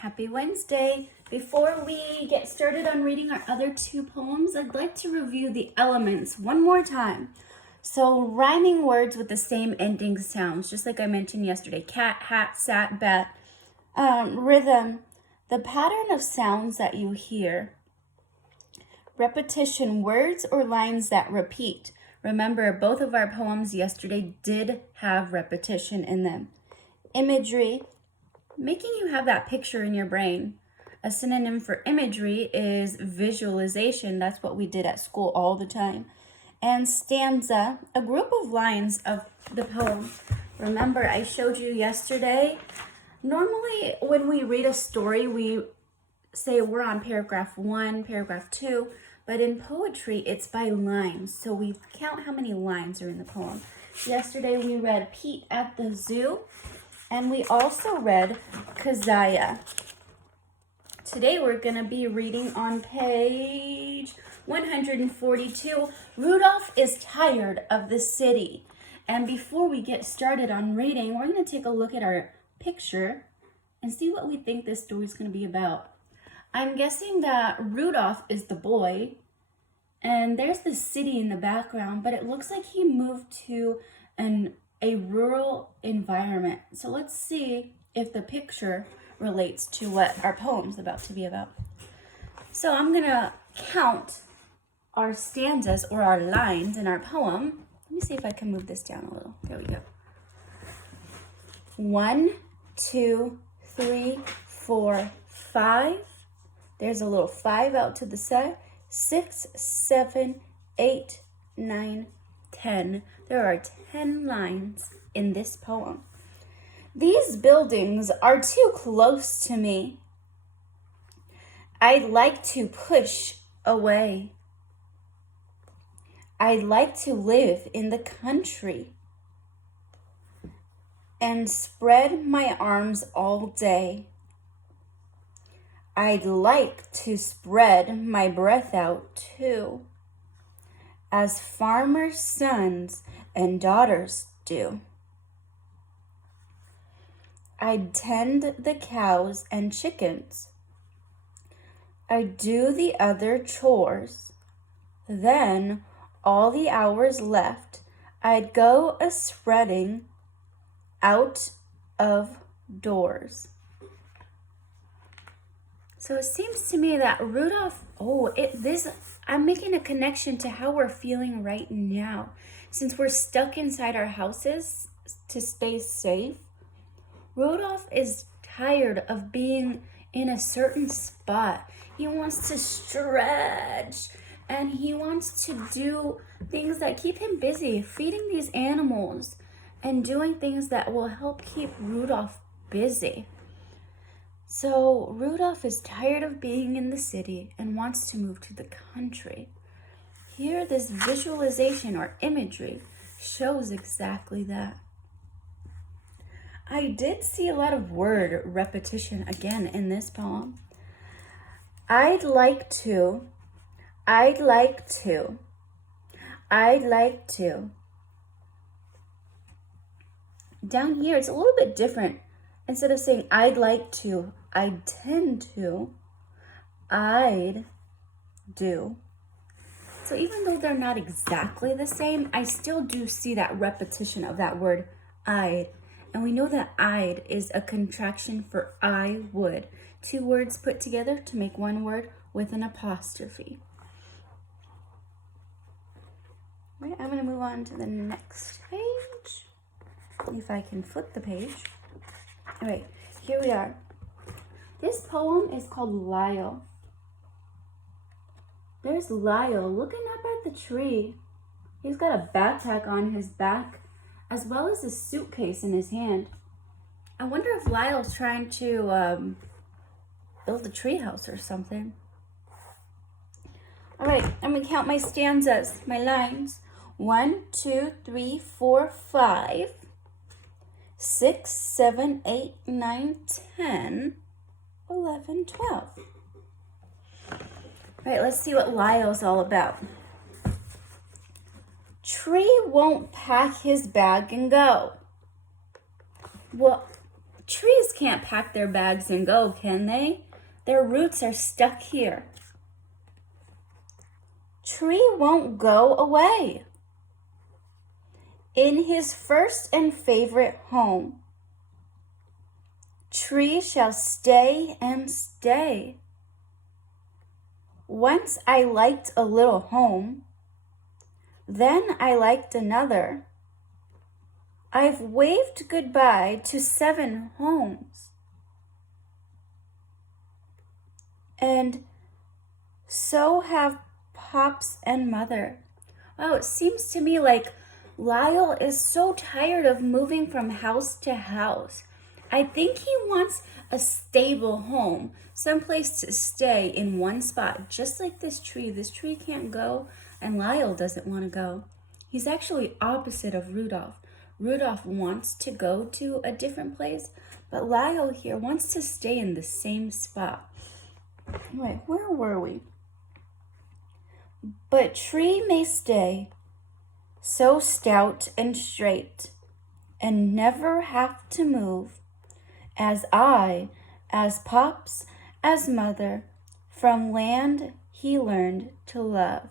Happy Wednesday. Before we get started on reading our other two poems, I'd like to review the elements one more time. So rhyming words with the same ending sounds, just like I mentioned yesterday. Cat, hat, sat, bat. Rhythm, the pattern of sounds that you hear. Repetition, words or lines that repeat. Remember, both of our poems yesterday did have repetition in them. Imagery, making you have that picture in your brain. A synonym for imagery is visualization. That's what we did at school all the time. And stanza, a group of lines of the poem. Remember, I showed you yesterday, normally when we read a story, we say we're on paragraph 1, paragraph 2, but in poetry, it's by lines. So we count how many lines are in the poem. Yesterday, we read Pete at the Zoo, and we also read Keziah. Today, we're going to be reading on page 142. Rudolph is tired of the city. And before we get started on reading, we're going to take a look at our picture and see what we think this story is going to be about. I'm guessing that Rudolph is the boy, and there's the city in the background, but it looks like he moved to a rural environment. So let's see if the picture relates to what our poem's about to be about. So I'm gonna count our stanzas or our lines in our poem. Let me see if I can move this down a little. There we go. 1, 2, 3, 4, 5. There's a little 5 out to the side. 6, 7, 8, 9, 10. There are 10 lines in this poem. These buildings are too close to me. I'd like to push away. I'd like to live in the country and spread my arms all day. I'd like to spread my breath out too, as farmers' sons and daughters do. I'd tend the cows and chickens. I'd do the other chores. Then, all the hours left, I'd go a-spreading out of doors. So it seems to me that Rudolph, I'm making a connection to how we're feeling right now. Since we're stuck inside our houses to stay safe, Rudolph is tired of being in a certain spot. He wants to stretch, and he wants to do things that keep him busy, feeding these animals and doing things that will help keep Rudolph busy. So Rudolph is tired of being in the city and wants to move to the country. Here, this visualization or imagery shows exactly that. I did see a lot of word repetition again in this poem. I'd like to. Down here, it's a little bit different. Instead of saying I'd like to, I'd tend to, I'd do. So even though they're not exactly the same, I still do see that repetition of that word I'd. And we know that I'd is a contraction for I would. 2 words put together to make one word with an apostrophe. Right, I'm going to move on to the next page. If I can flip the page. All right, here we are. This poem is called Lyle. There's Lyle looking up at the tree. He's got a backpack on his back, as well as a suitcase in his hand. I wonder if Lyle's trying to build a treehouse or something. All right, I'm gonna count my stanzas, my lines. 1, 2, 3, 4, 5, 6, 7, 8, 9, 10, 11, 12. All right, let's see what Lyle's all about. Tree won't pack his bag and go. Well, Trees can't pack their bags and go, can they? Their roots are stuck here. Tree won't go away. In his first and favorite home, Tree shall stay and stay. Once I liked a little home, then I liked another. I've waved goodbye to 7 homes. And so have Pops and Mother. Wow, it seems to me like Lyle is so tired of moving from house to house. I think he wants a stable home, someplace to stay in one spot, just like this tree. This tree can't go, and Lyle doesn't want to go. He's actually opposite of Rudolph. Rudolph wants to go to a different place, but Lyle here wants to stay in the same spot. Wait, where were we? But Tree may stay so stout and straight and never have to move, as Pops, as Mother, from land he learned to love.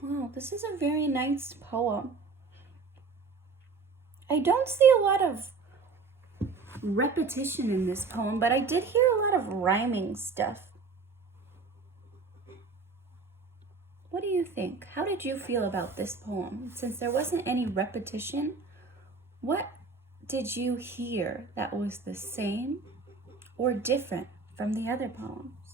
Wow, this is a very nice poem. I don't see a lot of repetition in this poem, but I did hear a lot of rhyming stuff. What do you think? How did you feel about this poem? Since there wasn't any repetition, what did you hear that was the same or different from the other poems?